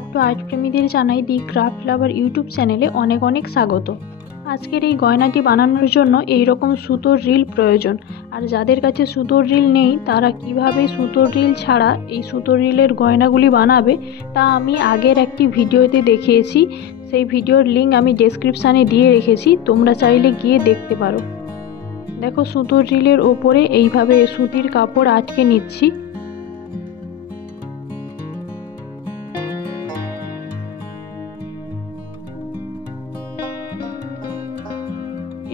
Craft ও art প্রেমীদের জানাই দি craft লাভার YouTube চ্যানেলে অনেক অনেক স্বাগত। আজকের এই গয়নাটি বানানোর জন্য এই রকম সুতোর রিল প্রয়োজন। আর যাদের কাছে সুতোর রিল নেই তারা কিভাবে সুতোর রিল ছাড়া এই সুতোর রিলের গয়নাগুলি বানাবে তা আমি আগের একটি ভিডিওতে দেখিয়েছি। সেই ভিডিওর লিঙ্ক আমি ডেসক্রিপশানে দিয়ে রেখেছি, তোমরা চাইলে গিয়ে দেখতে পারো। দেখো, সুতোর রিলের ওপরে এইভাবে সুতির কাপড় আটকে নিচ্ছি।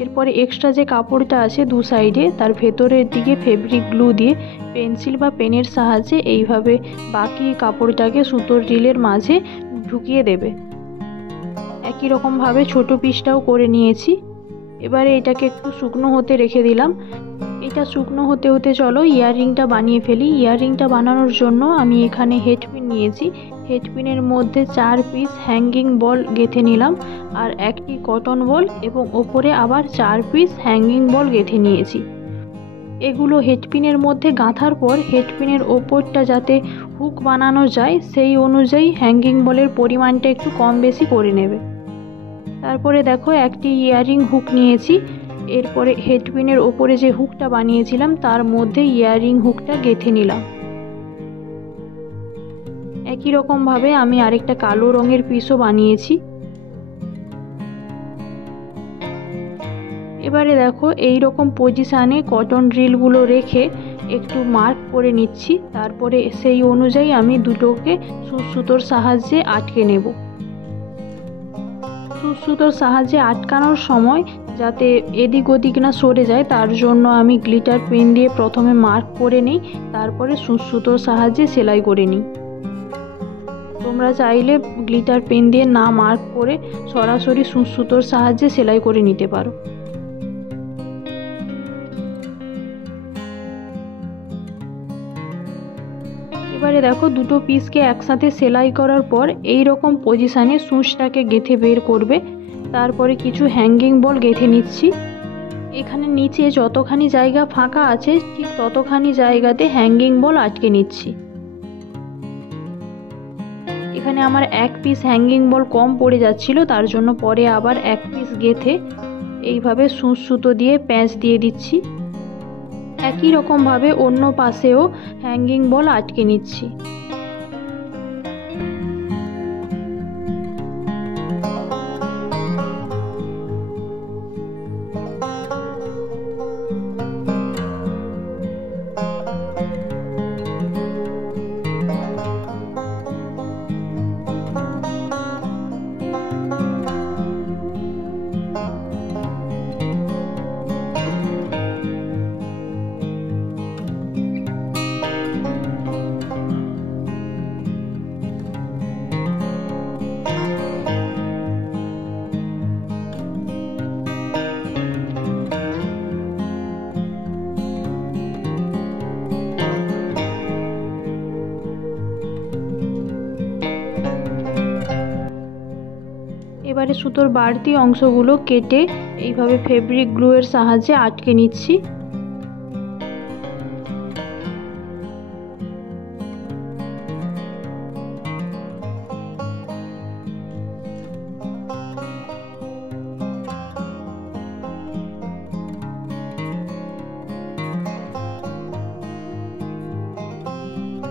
এরপরে এক্সট্রা যে কাপড়টা আছে দু সাইডে তার ভেতরের দিকে ফেব্রিক গ্লু দিয়ে পেন্সিল বা পেনের সাহায্যে এইভাবে বাকি কাপড়টাকে সুতোর রিলের মাঝে ঢুকিয়ে দেবে। একই রকমভাবে ছোট পিসটাও করে নিয়েছি। এবারে এটাকে একটু শুকনো হতে রেখে দিলাম। এটা শুকনো হতে হতে চলো ইয়াররিংটা বানিয়ে ফেলি। ইয়াররিংটা বানানোর জন্য আমি এখানে হেডপিন নিয়েছি। হেডপিনের মধ্যে 4 পিস হ্যাঙ্গিং বল গেঁথে নিলাম আর একটি কটন বল এবং ওপরে আবার 4 পিস হ্যাঙ্গিং বল গেঁথে নিয়েছি। এগুলো হেডপিনের মধ্যে গাঁথার পর হেডপিনের ওপরটা যাতে হুক বানানো যায় সেই অনুযায়ী হ্যাঙ্গিং বলের পরিমাণটা একটু কম বেশি করে নেবে। তারপরে দেখো একটি ইয়াররিং হুক নিয়েছি। এরপরে হেডপিনের ওপরে যে হুকটা বানিয়েছিলাম তার মধ্যে ইয়াররিং হুকটা গেঁথে নিলাম। একই রকমভাবে আমি আরেকটা কালো রঙের পিসও বানিয়েছি। এবারে দেখো এই রকম পজিশানে কটন রিলগুলো রেখে একটু মার্ক করে নিচ্ছি। তারপরে সেই অনুযায়ী আমি দুটোকে সুতোর সাহায্যে আটকে নেব। সুতোর সাহায্যে আটকানোর সময় যাতে এদিক ওদিক না সরে যায় তার জন্য আমি গ্লিটার পেন দিয়ে প্রথমে মার্ক করে নিই, তারপরে সুতোর সাহায্যে সেলাই করে নিই। তোমরা চাইলে গ্লিটার পেন দিয়ে না মার্ক করে সরাসরি সুতোর সাহায্যে সেলাই করে নিতে পারো। এবারে দেখো দুটো পিসকে একসাথে সেলাই করার পর এই রকম পজিশানে সূচটাকে গেঁথে বের করবে। তারপরে কিছু হ্যাঙ্গিং বল গেঁথে নিচ্ছি। এখানে নিচে যতখানি জায়গা ফাঁকা আছে ঠিক ততখানি জায়গাতে হ্যাঙ্গিং বল আটকে নিচ্ছি। এখানে আমার 1 পিস হ্যাঙ্গিং বল কম পড়ে যাচ্ছিল, তার জন্য পরে আবার 1 পিস গেঁথে এইভাবে সুতো দিয়ে প্যাঁচ দিয়ে দিচ্ছি। একই রকমভাবে অন্য পাশেও হ্যাঙ্গিং বল আটকে নিচ্ছি। এবারে সুতোর বাড়তি অংশগুলো কেটে এইভাবে ফেব্রিক গ্লু এর সাহায্যে আটকে নিচ্ছি।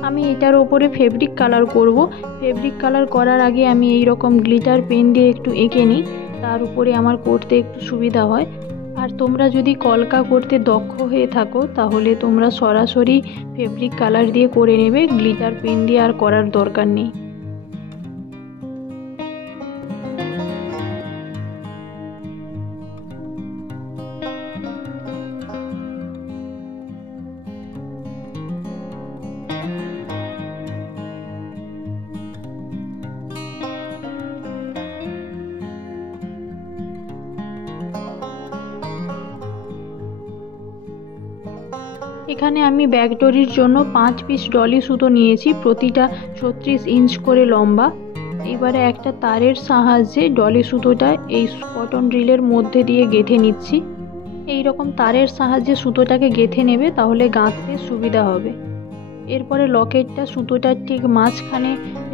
আমি এটার ওপরে ফেব্রিক কালার করব। ফেব্রিক কালার করার আগে আমি এই রকম গ্লিটার পেন দিয়ে একটু এঁকে নিই, তার উপরে আমার করতে একটু সুবিধা হয়। আর তোমরা যদি কলকা করতে দক্ষ হয়ে থাকো তাহলে তোমরা সরাসরি ফেব্রিক কালার দিয়ে করে নেবে, গ্লিটার পেন দিয়ে আর করার দরকার নেই। এখানে আমি ব্যাগডোরির জন্য 5 পিস ডলি সুতো নিয়েছি, প্রতিটা 36 ইঞ্চ করে লম্বা। এবারে একটা তারের সাহায্যে ডলি সুতোটা এই কটন রিলের মধ্যে দিয়ে গেঁথে নিচ্ছি। এই রকম তারের সাহায্যে সুতোটাকে গেঁথে নেবে, তাহলে গাঁথতে সুবিধা হবে। এরপরে লকেটটা সুতোটার ঠিক মাঝখানে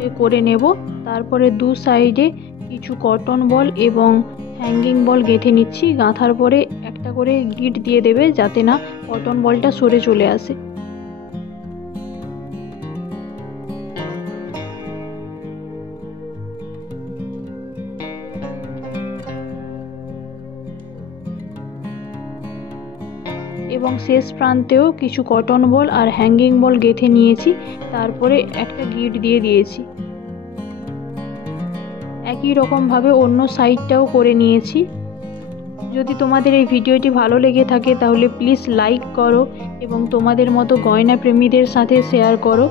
করে নেব। তারপরে দু সাইডে কিছু কটন বল এবং হ্যাঙ্গিং বল গেঁথে নিচ্ছি। গাঁথার পরে একটা করে গিট দিয়ে দেবে যাতে না কটন বলটা সরে চলে আসে। এবং শেষ প্রান্তেও কিছু কটন বল আর হ্যাঙ্গিং বল গেঁথে নিয়েছি, তারপরে একটা গিট দিয়ে দিয়েছি। একই রকমভাবে অন্য সাইডটাও করে নিয়েছি। যদি তোমাদের এই ভিডিওটি ভালো লেগে থাকে তাহলে প্লিজ লাইক করো এবং তোমাদের মতো গয়না প্রেমীদের সাথে শেয়ার করো।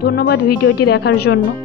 ধন্যবাদ ভিডিওটি দেখার জন্য।